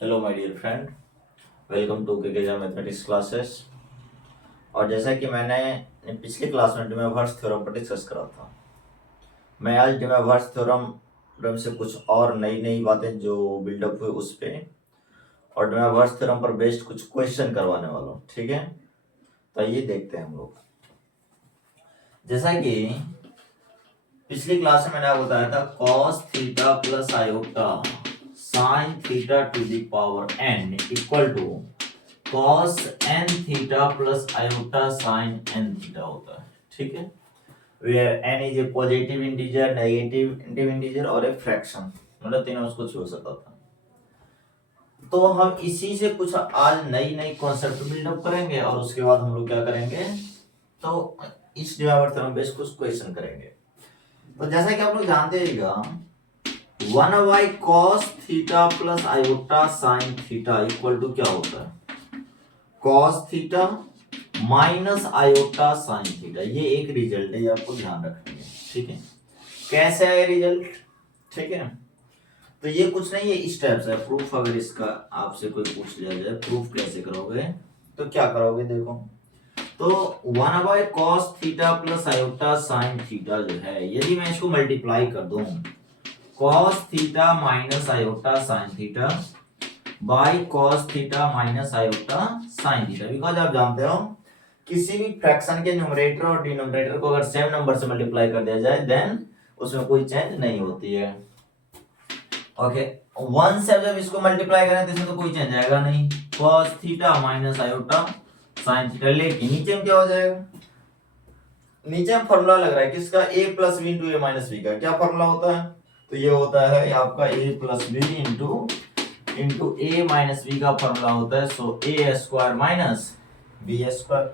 Hello my dear friend, welcome to केकेजा mathematics classes. और जैसा कि मैंने पिछली क्लास में डिमोवर्स थ्योरम पर डिस्कस करा था, मैं आज डिमोवर्स थ्योरम से कुछ और नई नई बातें जो बिल्डअप हुए उस पे और डिमोवर्स थ्योरम पर बेस्ड कुछ क्वेश्चन करवाने वाला हूँ। ठीक है, तो ये देखते हैं हम लोग। जैसा कि पिछली क्लास में मैंने आपको बताया था, cos theta plus iota sine theta to the power n equal to cos n theta plus iota sine n theta होता है। ठीक है, where n is a positive integer, negative integer और एक फ्रैक्शन, मतलब तीनों उसको छू सकता था। तो हम इसी से कुछ आज नई नई कॉन्सेप्ट बिल्डअप करेंगे और उसके बाद हम लोग क्या करेंगे, तो इस डिराइवर थ्योरम बेस्ड कुछ क्वेश्चन करेंगे। तो जैसा कि आप लोग जानते हैं, 1/cos cos theta plus iota sine theta equal to क्या होता है, cos theta minus iota sine theta. ये एक रिजल्ट है, ये आपको ध्यान रखना है। ठीक है, कैसे है रिजल्ट? ठीक है, तो ये कुछ नहीं है, इस टाइप से प्रूफ। अगर इसका आपसे कोई पूछ लिया जाए प्रूफ कैसे करोगे, तो क्या करोगे, देखो। तो 1/cos theta plus iota sine theta जो है, यदि मैं इसको मल्टीप्लाई कर दूं, cos theta minus iota sine theta by cos theta minus iota sine theta, because आप जानते हो किसी भी फ्रैक्शन के न्यूमरेटर और डिनोमिनेटर को अगर सेम नंबर से मल्टीप्लाई कर दिया जाए देन उसमें कोई चेंज नहीं होती है। ओके, 1 से जब इसको मल्टीप्लाई करें तो इसमें तो कोई चेंज आएगा नहीं, cos theta minus iota sine theta. लेकिन नीचे में क्या हो जाएगा, नीचे में फॉर्मूला लग रहा है किसका, a plus b into a minus b का। क्या फॉर्मूला होता है, तो ये होता है आपका a plus b into a minus b का फॉर्मूला होता है। So a square minus b square.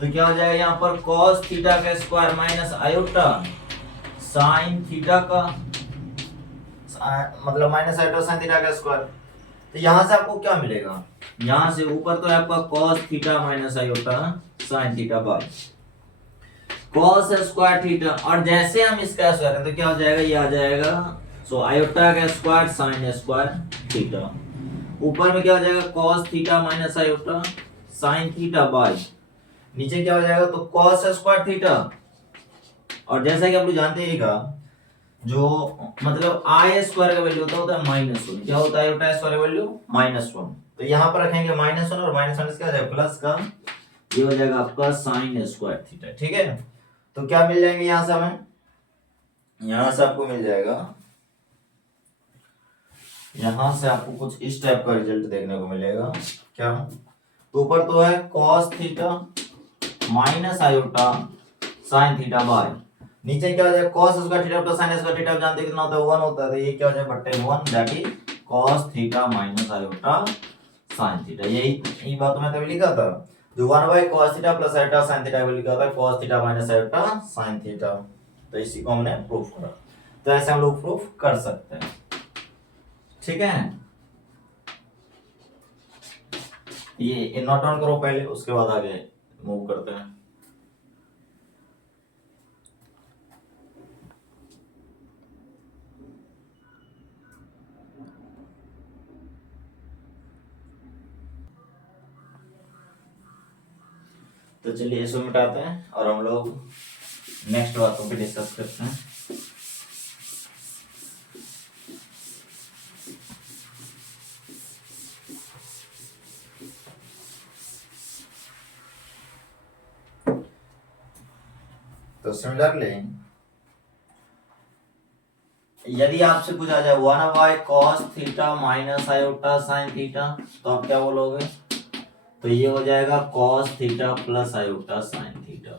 तो क्या हो जाएगा यहाँ पर, cos थीटा का square minus iota sine theta का मतलब माइनस आयोटा साइन थीटा का स्क्वायर। तो यहाँ से आपको क्या मिलेगा, यहाँ से ऊपर तो है आपका cos theta minus iota sine theta by cos square theta, और जैसे हम इसका स्क्वायर करें तो क्या हो जाएगा, ये आ जाएगा। सो आयोटा का स्क्वायर साइन स्क्वायर थीटा, ऊपर में क्या हो जाएगा, cos theta minus iota sine theta bye नीचे क्या हो जाएगा, तो cos स्क्वायर थीटा। और जैसा कि आप लोग जानते हैं, जो मतलब आई स्क्वायर का वैल्यू होता है -1। क्या होता है आयोटा स्क्वायर का वैल्यू, -1। तो यहाँ पर रखेंगे -1 और -1 क्या हो जाएगा, प्लस का, ये हो जाएगा आपका साइन स्क्वायर थीटा। ठीक है, तो क्या मिल जाएंगे यहाँ से हमें, यहाँ से आपको मिल जाएगा, यहाँ से आपको कुछ इस टाइप का रिजल्ट देखने को मिलेगा। क्या, तो ऊपर तो है cos theta minus iota sine theta bye नीचे क्या हो जाएगा, cos square theta plus sine square theta. आप जानते हैं कितना होता है, 1 होता है। तो ये क्या हो जाएगा, बट्टे 1 that is cos theta minus iota sine theta. यही बात मैं तभी लिखा था, जो 1/cos theta plus iota sine theta लिखा था, cos theta minus iota sine theta. तो इसी को हमने प्रूफ करा। तो ऐसे हम लोग प्रूफ कर सकते हैं। ठीक है, ये नोट डाउन करो पहले, उसके बाद आगे मूव करते हैं। तो चलिए इसको मिटाते हैं और हम लोग नेक्स्ट बातों पे डिस्कस करते हैं। तो सिमिलरली यदि आपसे पूछा जाए 1/cos theta minus iota sine theta, तो आप क्या बोलोगे, तो ये हो जाएगा cos theta plus iota sine theta,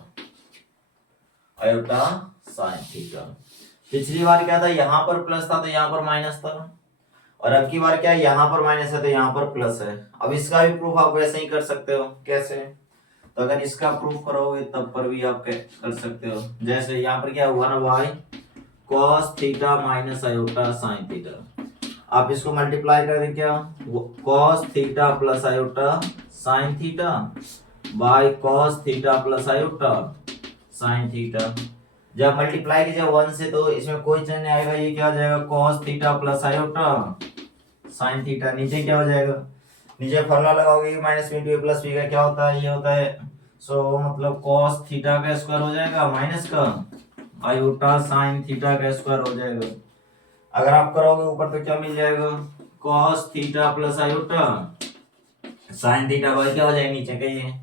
iota sine theta. पिछली बार क्या था, यहाँ पर प्लस था तो यहाँ पर माइनस था, और अब की बार क्या है, यहाँ पर माइनस है तो यहाँ पर प्लस है। अब इसका भी प्रूफ आप वैसे ही कर सकते हो। कैसे, तो अगर इसका प्रूफ करोगे तब पर भी आप कर सकते हो। जैसे यहाँ पर क्या हुआ ना, why cos theta minus iota sine theta, आप इसको मल्टीप्लाई कर दें, क्या cos theta plus iota sine theta by cos theta plus iota sine theta. जब मल्टीप्लाई कीजिए 1 से तो इसमें कोई चेंज नहीं आएगा, ये क्या हो जाएगा, cos theta plus iota sine theta, नीचे क्या हो जाएगा, नीचे फॉर्मूला लगाओगे माइनस बी इंटू ए प्लस बी का क्या होता है, ये होता है सो मतलब कॉस थीटा का स्क्वायर हो जाएगा माइनस का आयोटा साइन थीटा का स्क्वायर हो जाएगा। अगर आप करोगे ऊपर तो क्या मिल जाएगा, cos theta plus iota sine theta by क्या हो जाएगा नीचे का ये,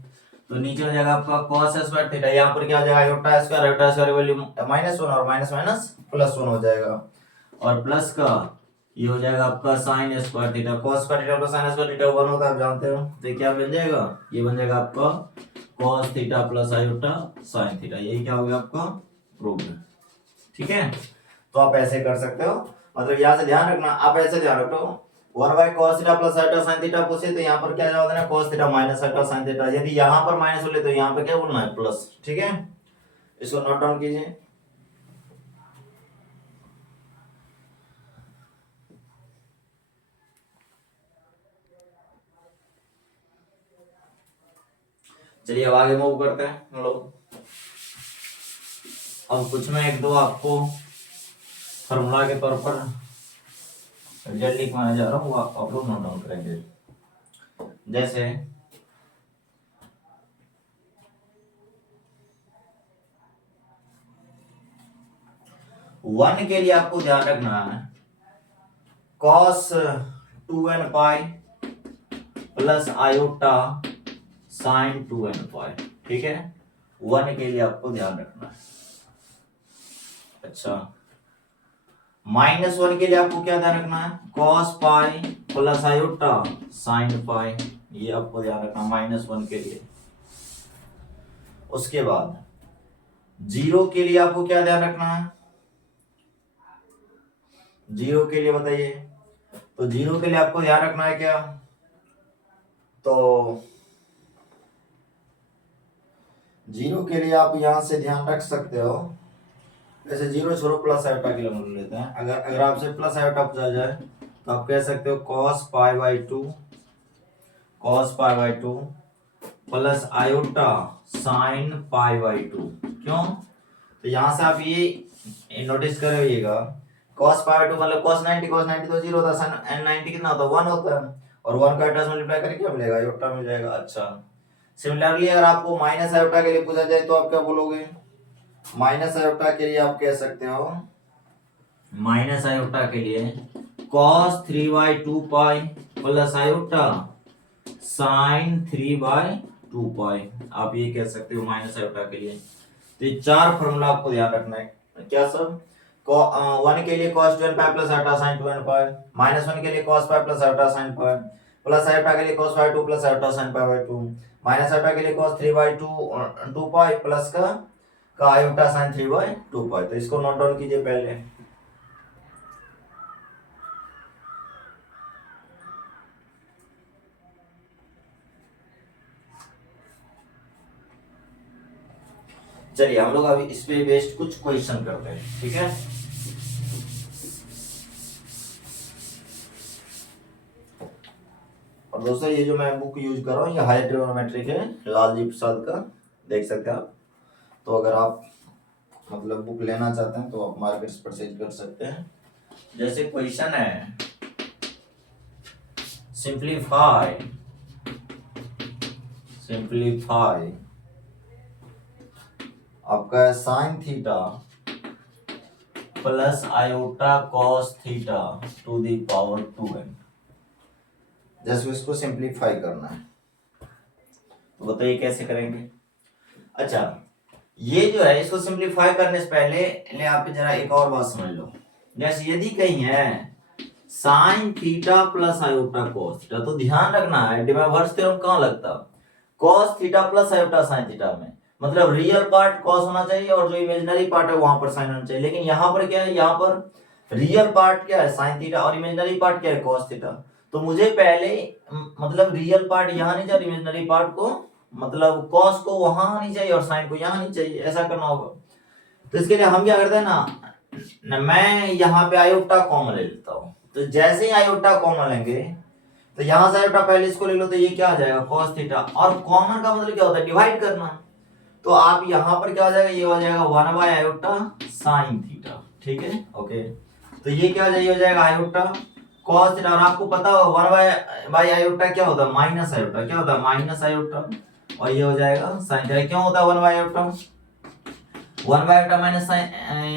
तो नीचे हो जाएगा आपका cos स्क्वायर थीटा, यहाँ पर क्या हो जाएगा iota square value minus one और माइनस माइनस प्लस वन हो जाएगा, और प्लस का ये हो जाएगा आपका sine square theta, cos square theta plus sine square theta one होता है आप जानते हो, तो ये क्या बन जाएगा, ये बन जाएगा आपका cos theta plus iota sine theta, यही क्या हो गया आपका प्रूव्ड। ठीक है, तो आप ऐसे कर सकते हो, मतलब यहाँ से ध्यान रखना, आप ऐसे ध्यान रखो 1/cos theta plus iota sine theta पूछे तो यहाँ पर क्या जवाब देना, cos theta minus iota sine theta, यदि यहाँ पर माइनस बोले तो यहाँ पर क्या बोलना है प्लस। ठीक है, इसको नोट डाउन कीजिए। चलिए अब आगे मूव करते हैं हम लोग। अब कुछ में एक दो आपको फॉर्मूला के तौर पर रिजल्ट लिखवाने जा रहा हूँ, आप लोग नोट डाउन करेंगे। जैसे वन के लिए आपको ध्यान रखना है cos 2n pi plus iota sign 2n पाई। ठीक है, वन के लिए आपको ध्यान रखना है। अच्छा, माइनस वन के लिए आपको क्या ध्यान रखना है, cos pi plus iota sine pi, ये आपको ध्यान रखना माइनस वन के लिए। उसके बाद जीरो के लिए आपको क्या ध्यान रखना है, जीरो के लिए बताइए, तो जीरो के लिए आपको ध्यान रखना है क्या, तो जीरो के लिए आप यहां से ध्यान रख सकते हो, वैसे जीरो छोड़ो प्लस आयोटा के लिए मान लेते हैं, अगर आपसे प्लस आयोटा पूछा जाए तो आप कह सकते हो cos pi by two plus iota sine pi by two. क्यों, तो यहां से आप ये नोटिस करिएगा cos पाई बाई टू मतलब cos 90 तो जीरो होता है, sin 90 कितना होता है 1 होता है, और 1 का आयोटा से मल्टीप्लाई करके क्या मिलेगा, आयोटा मिल जाएगा। अच्छा, सिमिलरली अगर आपको माइनस आयोटा के लिए पूछा जाए तो आप क्या बोलोगे, माइनस आयोटा के लिए आप कह सकते हो, माइनस आयोटा के लिए cos 3/2 pi plus iota sign 3/2 पाई, आप ये कह सकते हो माइनस आयोटा के लिए। तो ये चार फॉर्मूला आपको ध्यान रखना है, क्या सब, वन के लिए cos 2n pi plus iota sign 2n पाई, माइनस वन के लिए cos pi plus iota sine pi, plus iota के लिए cos pi 2 plus iota sine pi by 2, minus iota के लिए cos 3/2 पाई प्लस का आयोटा साइन 3/2 पाई। तो इसको note down कीजिए पहले। चलिए हम लोग अभी इस पे बेस्ड कुछ क्वेश्चन करते हैं। ठीक है, और दोस्तों ये जो मैं बुक यूज कर रहा हूँ ये हाई ट्रिग्नोमेट्रिक है, लालजी प्रसाद का, देख सकते हैं आप। तो अगर आप मतलब बुक लेना चाहते हैं तो आप मार्केट से परचेज कर सकते हैं। जैसे क्वेश्चन है सिंप्लीफाई आपका sign theta plus iota cos theta to the power 2n, जैसे इसको सिंप्लीफाई करना है तो बताइए कैसे करेंगे। अच्छा, ये जो है इसको सिंप्लीफाई करने से पहले आप जरा एक और बात समझ लो। जैसे यदि कहीं है sign theta plus iota cos theta, तो ध्यान रखना है डिमैवर्स थ्योरम कहाँ लगता, cos theta plus iota sine theta में, मतलब रियल पार्ट कॉस होना चाहिए और जो इमेजिनरी पार्ट है वहां पर साइन होना चाहिए। लेकिन यहाँ पर क्या है, यहाँ पर रियल पार्ट क्या है साइन थीटा और इमेजिनरी पार्ट क्या है कॉस थीटा। तो मुझे पहले मतलब रियल पार्ट यहाँ नहीं चाहिए, इमेजिनरी पार्ट को मतलब कॉस को वहां आनी चाहिए और साइन को यहाँ नहीं चाहिए, ऐसा करना होगा। तो इसके लिए हम क्या करते हैं ना मैं यहाँ पे आयोटा कॉमन ले लेता हूँ। तो जैसे ही आयोटा कॉमन लेंगे तो यहाँ से आयोटा पहले इसको ले लो तो ये क्या आ जाएगा cos थीटा, और कॉमन का मतलब क्या होता है डिवाइड करना। तो आप यहाँ पर क्या हो जाएगा, ये हो जाएगा 1/आयोटा साइन थीटा। ठीक है, ओके, तो ये क्या हो जाएगा आयोटा कॉस थीटा, और आपको पता हो 1 बाय आयोटा क्या होता है, माइनस आयोटा, क्या होता है माइनस आयोटा, और ये हो जाएगा साइन थीटा। क्यों होता है 1 by iota, 1 by iota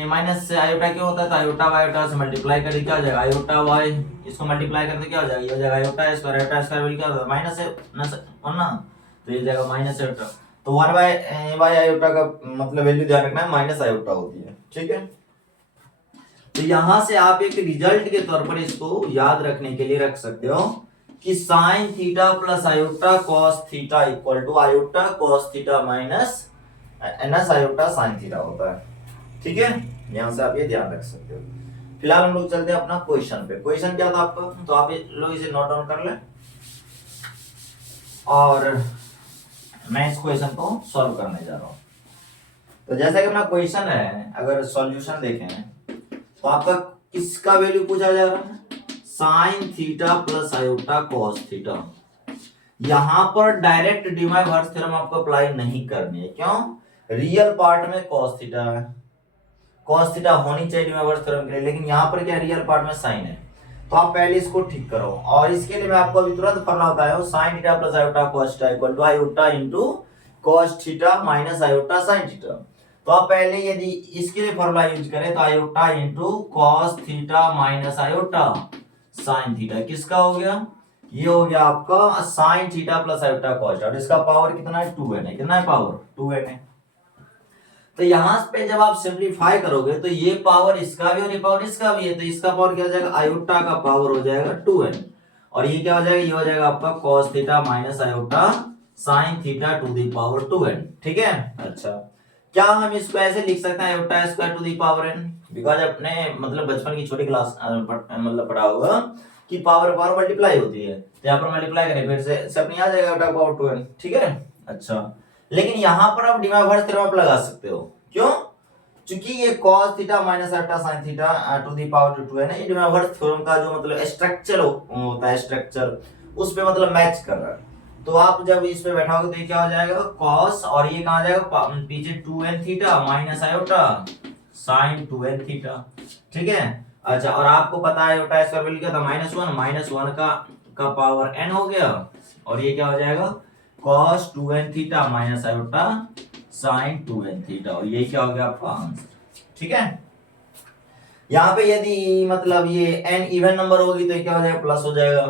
minus से आयोटा क्यों होता है, तो आयोटा बाय आयोटा से मल्टीप्लाई करके क्या हो जाएगा आयोटा बाय, इसको मल्टीप्लाई करके क्या हो जाएगा, ये हो जाएगा आयोटा स्क्वायर वैल्यू क्या होता है माइनस है ना, तो ये जाएगा माइनस आयोटा। तो 1 बाय आयोटा का मतलब वैल्यू ध्यान रखना है माइनस आयोटा होती है, ठीक है। तो यहां से आप एक रिजल्ट के तौर पर इसको याद रखने के लिए रख सकते हो कि sine theta plus iota cos theta equal to iota cos theta minus NS iota sine theta होता है, ठीक है। यहां से आप ये ध्यान रख सकते हो। फिलहाल हम लोग चलते हैं अपना क्वेश्चन पे। क्वेश्चन क्या था आपका, तो आप लोग इसे नोट डाउन कर लें और मैं इस क्वेश्चन को सॉल्व करने जा रहा हूं। तो जैसा कि अपना क्वेश्चन है, अगर सॉल्यूशन देखें तो आपका किसका वैल्यू पूछा जा रहा है, sign theta plus iota cos theta. यहां पर डायरेक्ट डिमाइवर्स थ्योरम आपको अप्लाई नहीं करनी है, क्यों, रियल पार्ट में कॉस थीटा है, कॉस थीटा होनी चाहिए डिमाइवर्स थ्योरम के लिए, लेकिन यहां पर क्या रियल पार्ट में साइन है। तो आप पहले इसको ठीक करो, और इसके लिए मैं आपको अभी तुरंत फॉर्मूला बताया हूं, sine theta plus iota cos theta equal to iota into cos theta minus iota sine theta. तो आप पहले यदि इसके लिए फॉर्मूला यूज करें तो iota into cos theta minus iota sine theta किसका हो गया, ये हो गया आपका sign theta plus iota cos theta, और इसका पावर कितना है 2n है, कितना है पावर 2n है। तो यहां पे जब आप सिंप्लीफाई करोगे तो ये पावर इसका भी और ये पावर इसका भी है, तो इसका पावर क्या हो जाएगा आयोटा का पावर हो जाएगा 2n, और ये क्या हो जाएगा, ये हो जाएगा आपका cos theta minus iota sin theta to the power 2n, ठीक है। अच्छा, क्या हम इसको ऐसे लिख सकते हैं iota square to the power n, because अपने मतलब बचपन की छोटी क्लास मतलब पढ़ा होगा कि पावर पावर मल्टीप्लाई होती है, तो यहाँ पर मल्टीप्लाई करें फिर से अपने आ जाएगा आयोटा पावर 2n, ठीक है। अच्छा, लेकिन यहां पर आप डिमाइवर्स थ्योरम आप लगा सकते हो, क्यों, क्योंकि ये cos theta minus iota sin theta to the power 2n है, ये डिमाइवर्स थ्योरम का जो मतलब स्ट्रक्चर होता है, स्ट्रक्चर उस पे मतलब मैच कर रहा है। तो आप जब इस पे बैठाओगे तो ये क्या हो जाएगा cos, और ये कहां जाएगा पीछे 2n theta minus iota sin 2n theta, ठीक है। अच्छा, और आपको पता है आयोटा स्क्वायर वैल्यू क्या था -1 का पावर n हो गया, और ये क्या हो जाएगा cos 2n theta minus iota sin 2n theta, और यही क्या हो गया आपका आंसर, ठीक है। यहाँ पे यदि मतलब ये n इवन नंबर होगी तो ये क्या हो जाएगा प्लस हो जाएगा,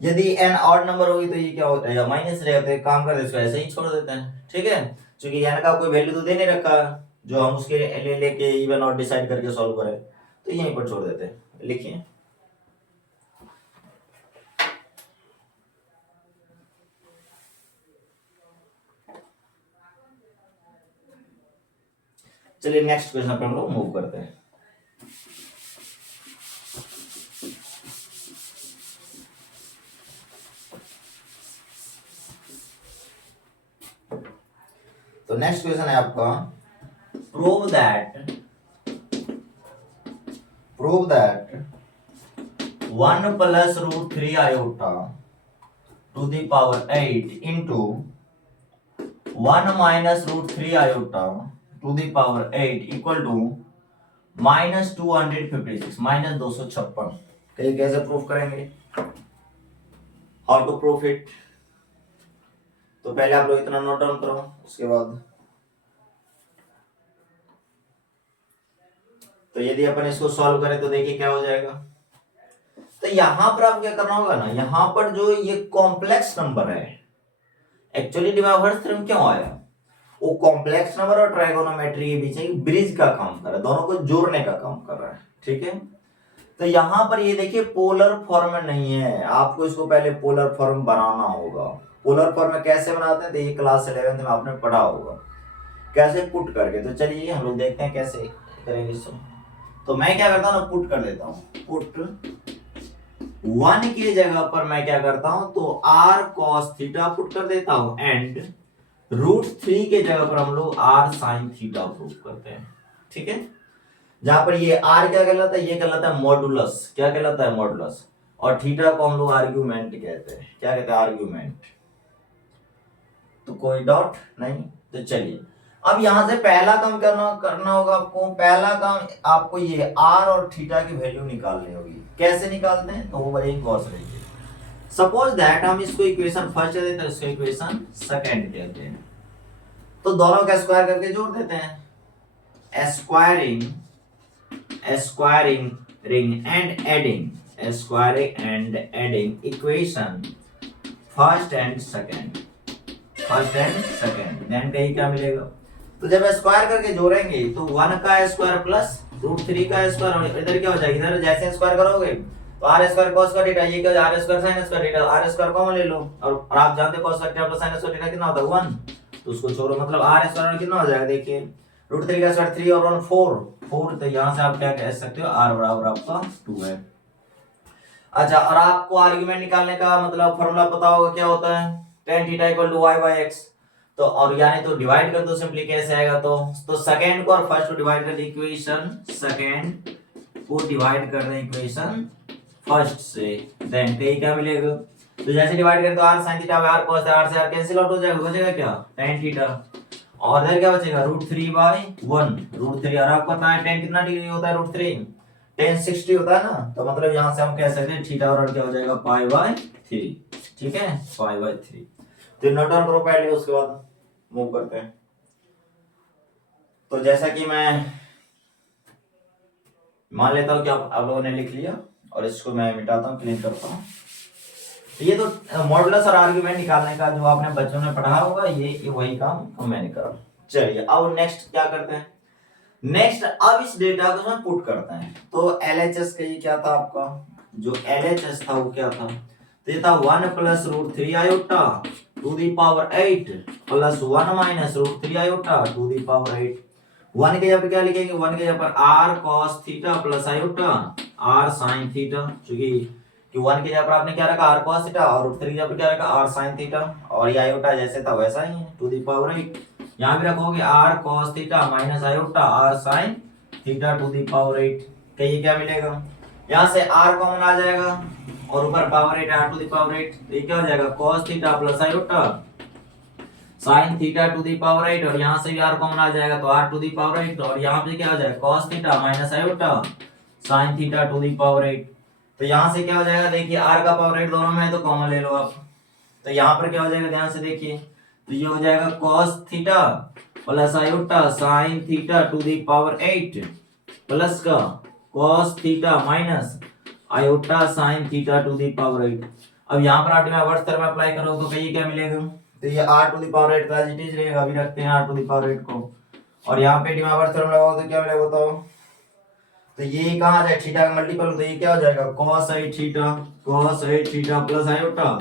यदि n ऑड नंबर होगी तो ये क्या हो जाएगा माइनस रहेगा, तो एक काम करते हैं इसको ऐसे ही छोड़ देते हैं, ठीक है। क्योंकि n का कोई वैल्यू तो दे नहीं रखा जो हम उसके लेके इवन ऑड डिसाइड करके सॉल्व करें, तो यहीं पर छोड़ देते हैं, लिखिए। चलिए नेक्स्ट क्वेश्चन पे हम लोग मूव करते हैं। तो नेक्स्ट क्वेश्चन है आपका, prove that 1 plus root 3 iota to the power 8 into 1 minus root 3 iota to the power 8 equal to -256 -256। तो ये कैसे प्रूफ करेंगे, हाउ टू प्रूफ इट, तो पहले आप लोग इतना नोट डाउन करो, उसके बाद तो यदि अपन इसको सॉल्व करें तो देखिए क्या हो जाएगा। तो यहां पर आप क्या करना होगा ना, यहां पर जो ये कॉम्प्लेक्स नंबर है, एक्चुअली डिमाइवर्स थ्योरम क्यों आया, वो कॉम्प्लेक्स नंबर और ट्राइगोनोमेट्री के बीच एक ब्रिज का काम कर रहा है, दोनों को जोड़ने का काम कर रहा है, ठीक है। तो यहां पर ये देखिए पोलर फॉर्म में नहीं है, आपको इसको पहले पोलर फॉर्म बनाना होगा। पोलर फॉर्म कैसे बनाते हैं, तो ये क्लास 11th में आपने पढ़ा होगा कैसे पुट करके। तो चलिए हम लोग देखते हैं कैसे करेंगे इसको। तो मैं क्या करता हूँ ना, पुट कर देता हूँ, पुट 1 की जगह पर मैं क्या करता हूं तो r cos थीटा पुट कर देता हूं, एंड √3 के जगह पर हम लोग r sin थीटा प्रूफ करते हैं, ठीक है। जहां पर ये r क्या कहलाता है, ये कहलाता है मॉडुलस, क्या कहलाता है मॉडुलस, और थीटा को हम लोग आर्ग्यूमेंट कहते हैं, क्या कहते हैं आर्ग्यूमेंट। तो कोई डाउट नहीं, तो चलिए अब यहाँ से पहला काम करना होगा आपको। पहला काम आपको ये आर और थीटा की वैल्यू निकालनी होगी। कैसे निकालते हैं तो वो बड़ी गौर से देखिए। सपोज दैट हम इसको इक्वेशन फर्स्ट देते हैं तो इसको इक्वेशन सेकंड कहते हैं। तो दोनों का स्क्वायर करके जोड़ देते हैं। Squaring ring and adding equation first and second then कहीं क्या मिलेगा। तो जब स्क्वायर करके जोड़ेंगे तो 1 का स्क्वायर प्लस √3 का स्क्वायर, और इधर क्या हो जाएगा, इधर जैसे स्क्वायर करोगे तो आर स्क्वायर cos का थीटा, ये क्या r square sin square theta, r square common ले लो और आप जानते हो cos का theta plus sin square theta कितना होता है 1, तो उसको छोड़ो, मतलब आर स्क्वायर कितना हो जाएगा देखिए √3 का स्क्वायर 3 और 1 4, तो यहां से आप क्या कह सकते हो r बराबर आपका 2 है। अच्छा, और आपको आर्गुमेंट निकालने का मतलब फॉर्मूला पता होगा क्या होता है, tan theta equal to y/x। तो और यानी तो डिवाइड कर दो सिंपली, कैसे आएगा तो सेकंड को और फर्स्ट को डिवाइड कर दे, इक्वेशन सेकंड को डिवाइड कर दे इक्वेशन फर्स्ट से, देन कहीं क्या मिलेगा। तो जैसे डिवाइड करें तो r sin theta by r cos theta, r से r कैंसिल आउट हो जाएगा, बचेगा क्या tan थीटा, और इधर क्या बचेगा √3/1 √3, और आपको पता है tan कितना डिग्री होता है √3 tan 60 होता है ना, तो मतलब यहां से हम कह सकते हैं थीटा और क्या हो जाएगा π/3, ठीक है π/3। तो नोट डाउन करो पहले, उसके बाद मूव करते हैं। तो जैसा कि मैं मान लेता हूं कि आप लोगों ने लिख लिया और इसको मैं मिटाता हूं, क्लीन करता हूं। तो ये तो मॉडुलस और आर्गुमेंट निकालने का जो आपने बच्चों ने पढ़ा होगा, ये वही काम मैंने करा। चलिए अब नेक्स्ट क्या करते हैं, नेक्स्ट अब इस डेटा को हम पुट करते हैं। तो LHS का ये क्या था आपका, जो LHS था वो क्या था, तो ये था 1 + √3 iota to the power 8 plus 1 minus √3 iota to the power 8। 1 के जगह पर क्या लिखेंगे, 1 के जगह पर r cos theta plus iota r sin theta, क्योंकि 1 के जगह पर आपने क्या रखा r cos थीटा और √3 की जगह पर क्या रखा r sin थीटा, और ये आयोटा जैसे था वैसा ही है टू दी पावर 8। यहाँ भी रखोगे r cos theta minus iota r sin theta to the power 8, कहिए क्या मिलेगा। यहाँ से r कॉमन आ जाएगा और ऊपर power 8 r to the power 8, तो ये क्या हो जाएगा cos theta plus iota sin theta to the power 8, और यहाँ से भी r कॉमन आ जाएगा तो r टू दी पावर 8, और यहाँ पे क्या हो जाएगा cos theta minus iota sin theta to the power 8। तो यहाँ से क्या हो जाएगा देखिए, r का पावर 8 दोनों में है तो कॉमन ले लो आप, तो यहाँ पर क्या हो जाएगा ध्यान से देखिए, तो ये हो जाएगा cos theta plus iota sin theta to the power 8 plus का cos theta minus iota sin theta to the power 8। अब यहाँ पर आप इनवर्स थ्योरम अप्लाई करो तो कहीं क्या मिलेगा, तो ये r टू दी पावर 8 का एज इट इज रहेगा, अभी रखते हैं r टू दी पावर 8 को, और यहाँ पे इनवर्स थ्योरम लगाओ तो क्या मिलेगा बताओ, तो ये कहाँ आ जाए थीटा का मल्टीपल, तो ये क्या हो जाएगा cos 8 theta plus iota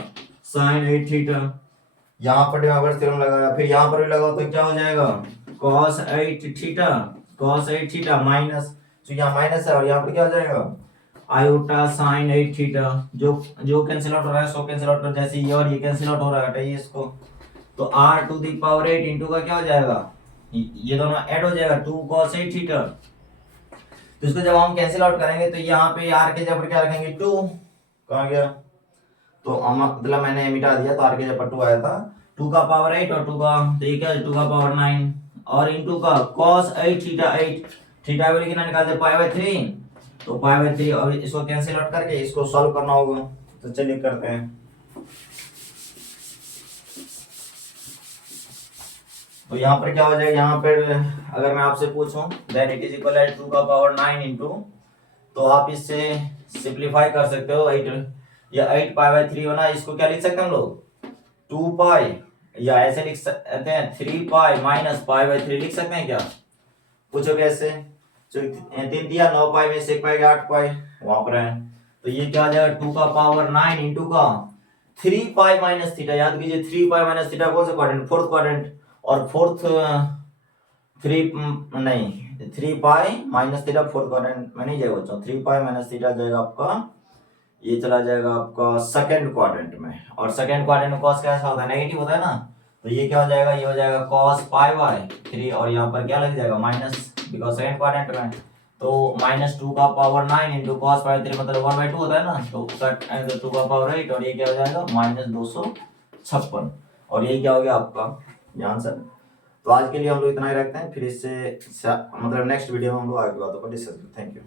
sin 8 theta. यहाँ पर इनवर्स थ्योरम लगाया, फिर यहाँ पर भी लगाओ तो क्या हो जाएगा cos 8 थीटा माइनस, तो यहाँ माइनस है और यहाँ पर क्या हो जाएगा आयोटा sin 8 थीटा, जो कैंसिल आउट हो रहा है सो कैंसिल आउट कर, जैसे ये और ये कैंसिल आउट हो रहा है हटाइए इसको, तो r to the power 8 into का क्या हो जाएगा, ये दोनों ऐड हो जाएगा 2 cos 8 थीटा। तो इसको जब हम कैंसिल आउट करेंगे तो यहाँ पे r के जगह पर क्या रखेंगे 2, कहाँ गया, तो हम मतलब मैंने मिटा दिया, तो r के जगह पर 2 आया था, 2 का पावर 8 और 2 का, तो ये क्या है 2 का पावर 9 और इंटू का cos 8 थीटा, 8 थीटा वैल्यू कितना निकालते π/3, तो π/3, और इसको कैंसिल आउट करके इसको सॉल्व करना होगा, तो चलिए करते हैं। तो यहाँ पर क्या हो जाएगा, यहाँ पर अगर मैं आपसे पूछूं then it is equal to 2 का पावर 9 इंटू, तो आप इससे सिंप्लीफाई कर सकते हो 8, या 8 π/3 बना, इसको क्या लिख सकते हैं हम लोग 2 पाई, या ऐसे लिख सकते हैं 3 पाई माइनस π/3 लिख सकते हैं क्या, पूछो कैसे, तो 3 दिया 9 पाई में से 1 पाई 8 पाई वहां पर है, तो ये क्या आ जाएगा 2 का पावर 9 इंटू का 3 पाई माइनस थीटा, याद कीजिए 3 पाई माइनस थीटा कौन सा क्वाड्रेंट, फोर्थ क्वाड्रेंट, और fourth 3 pi minus theta fourth quadrant में नहीं जाएगा बच्चों, 3 पाई माइनस थीटा जाएगा आपका, ये चला जाएगा आपका सेकंड क्वाड्रेंट में, और सेकंड क्वाड्रेंट में cos कैसा होता है नेगेटिव होता है ना, तो ये क्या हो जाएगा, ये हो जाएगा cos π/3, और यहाँ पर क्या लग जाएगा माइनस, बिकॉज सेकंड क्वाड्रेंट में, तो -2 का पावर 9 इंटू cos π/3 मतलब 1/2 होता है ना, तो 2 का पावर 8, और ये क्या हो जाएगा -256, और ये क्या हो गया आपका आंसर। तो आज के लिए हम लोग इतना ही रखते हैं, फिर इससे मतलब नेक्स्ट वीडियो में हम लोग आगे बातों को डिस्कस करते हैं। Thank you.